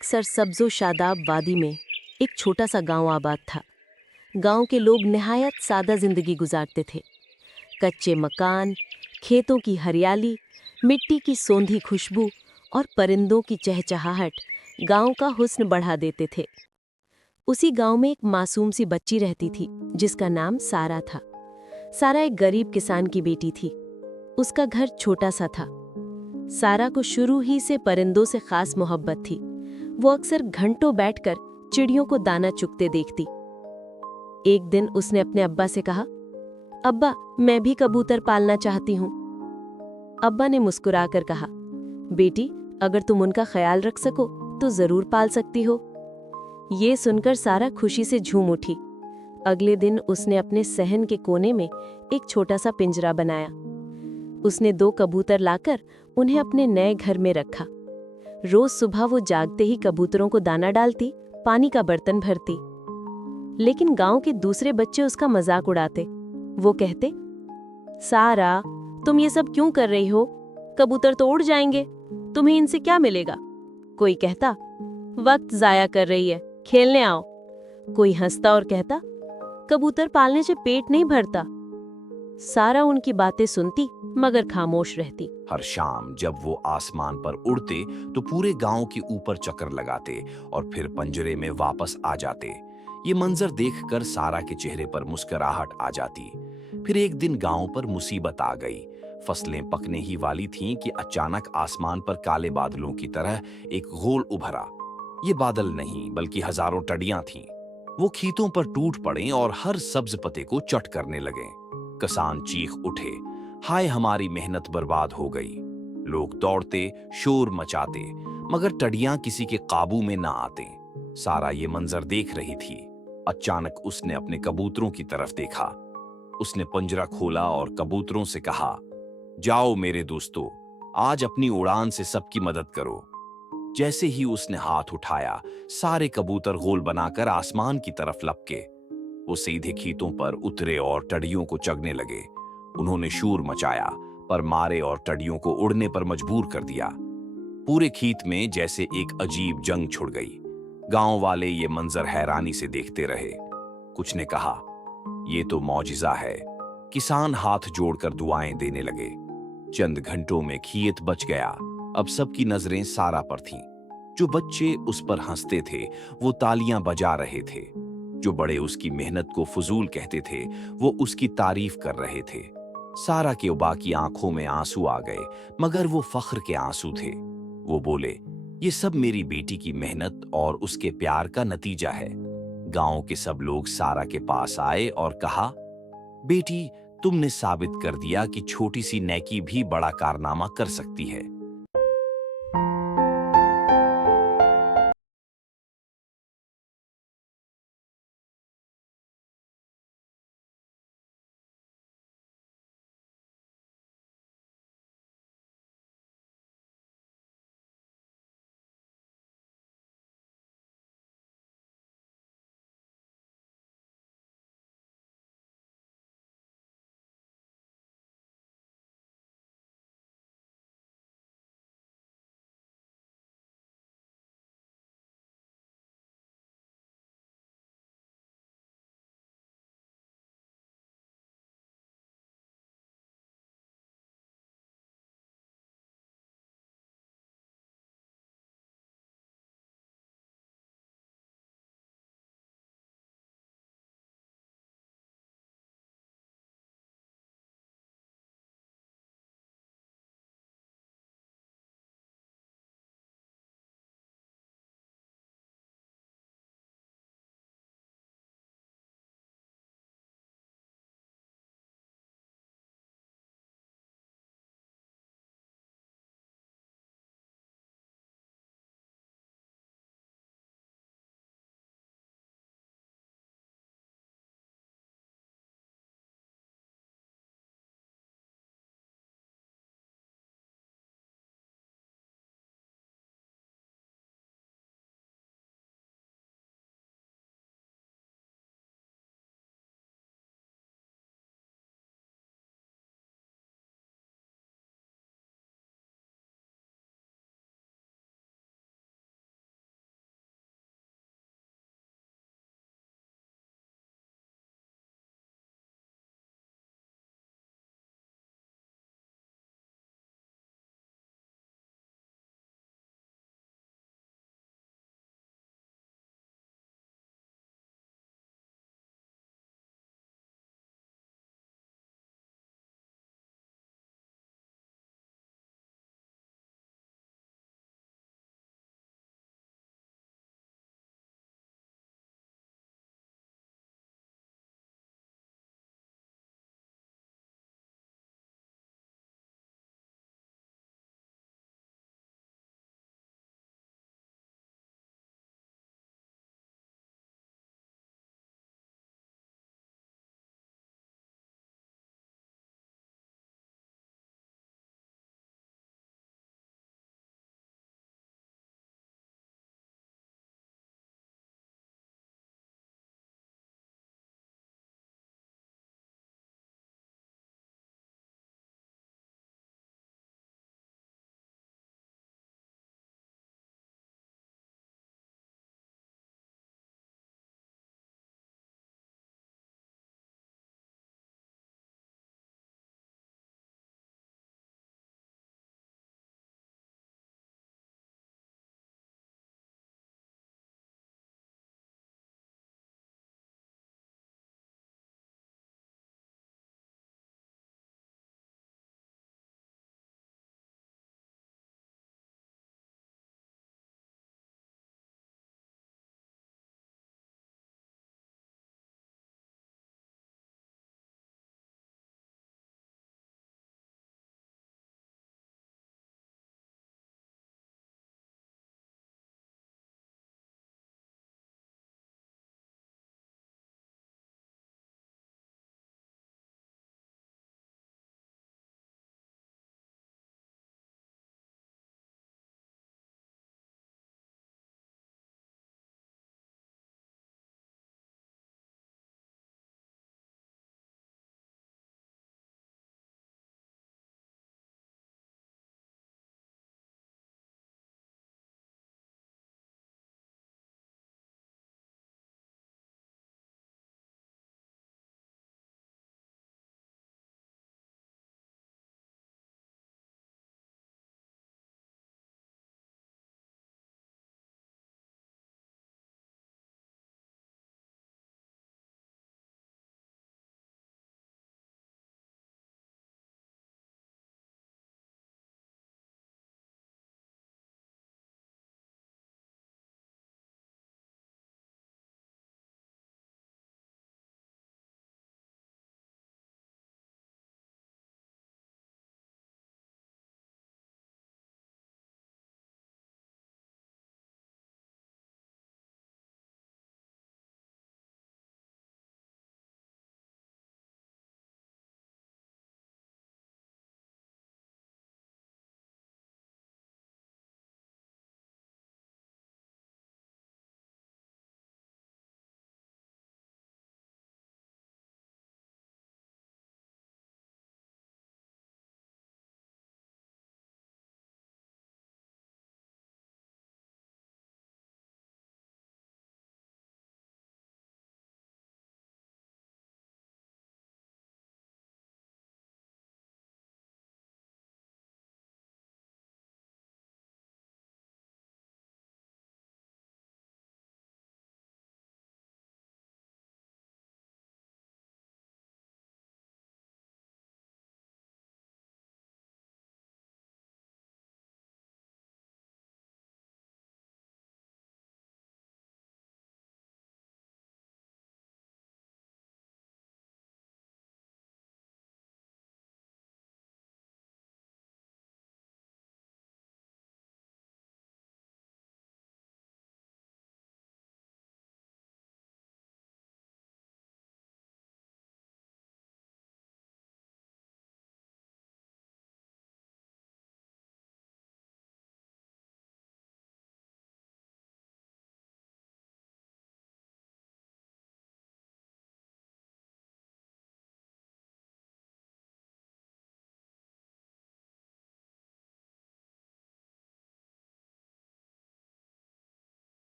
एक सरसब्जो शादाब वादी में एक छोटा सा गांव आबाद था। गांव के लोग निहायत सादा जिंदगी गुजारते थे। कच्चे मकान, खेतों की हरियाली, मिट्टी की सोंधी खुशबू और परिंदों की चहचहाहट गांव का हुस्न बढ़ा देते थे। उसी गांव में एक मासूम सी बच्ची रहती थी जिसका नाम सारा था। सारा एक गरीब किसान की बेटी थी। उसका घर छोटा सा था। सारा को शुरू ही से परिंदों से खास मोहब्बत थी। वो अक्सर घंटों बैठकर चिड़ियों को दाना चुगते देखती। एक दिन उसने अपने अब्बा से कहा, अब्बा, मैं भी कबूतर पालना चाहती हूँ। अब्बा ने मुस्कुराकर कहा, बेटी, अगर तुम उनका ख्याल रख सको तो जरूर पाल सकती हो। ये सुनकर सारा खुशी से झूम उठी। अगले दिन उसने अपने सहन के कोने में एक छोटा सा पिंजरा बनाया। उसने 2 कबूतर लाकर उन्हें अपने नए घर में रखा। रोज सुबह वो जागते ही कबूतरों को दाना डालती, पानी का बर्तन भरती। लेकिन गांव के दूसरे बच्चे उसका मजाक उड़ाते। वो कहते, सारा, तुम ये सब क्यों कर रही हो? कबूतर तो उड़ जाएंगे, तुम्हें इनसे क्या मिलेगा? कोई कहता, वक्त जाया कर रही है, खेलने आओ। कोई हंसता और कहता, कबूतर पालने से पेट नहीं भरता। सारा उनकी बातें सुनती मगर खामोश रहती। हर शाम जब वो आसमान पर उड़ते तो पूरे गांव के ऊपर चक्कर लगाते और फिर पंजरे में वापस आ जाते। ये मंजर देखकर सारा के चेहरे पर मुस्कुराहट आ जाती। फिर एक दिन गांव पर मुसीबत आ गई। फसलें पकने ही वाली थीं कि अचानक आसमान पर काले बादलों की तरह एक गोल उभरा। ये बादल नहीं बल्कि हजारों टडियां थीं। वो खेतों पर टूट पड़े और हर सब्ज पत्ते को चट करने लगे। किसान चीख उठे, हाय हमारी मेहनत बर्बाद हो गई। लोग दौड़ते, शोर मचाते, मगर टडियां किसी के काबू में ना आते। सारा ये मंजर देख रही थी। अचानक उसने अपने कबूतरों की तरफ देखा। उसने पंजरा खोला और कबूतरों से कहा, जाओ मेरे दोस्तों, आज अपनी उड़ान से सबकी मदद करो। जैसे ही उसने हाथ उठाया, सारे कबूतर गोल बनाकर आसमान की तरफ लपके। वो सीधे खेतों पर उतरे और टडियों को चगने लगे। उन्होंने शोर मचाया, पर मारे और टडियों को उड़ने पर मजबूर कर दिया। पूरे खेत में जैसे एक अजीब जंग छिड़ गई। गांव वाले ये मंजर हैरानी से देखते रहे। कुछ ने कहा, ये तो मौजिजा है। किसान हाथ जोड़कर दुआएं देने लगे। चंद घंटों में खेत बच गया। अब सबकी नजरें सारा पर थीं। जो बच्चे उस पर हंसते थे वो तालियां बजा रहे थे। जो बड़े उसकी मेहनत को फजूल कहते थे वो उसकी तारीफ कर रहे थे। सारा के उबा की आंखों में आंसू आ गए, मगर वो फख्र के आंसू थे। वो बोले, ये सब मेरी बेटी की मेहनत और उसके प्यार का नतीजा है। गांव के सब लोग सारा के पास आए और कहा, बेटी, तुमने साबित कर दिया कि छोटी सी नेकी भी बड़ा कारनामा कर सकती है।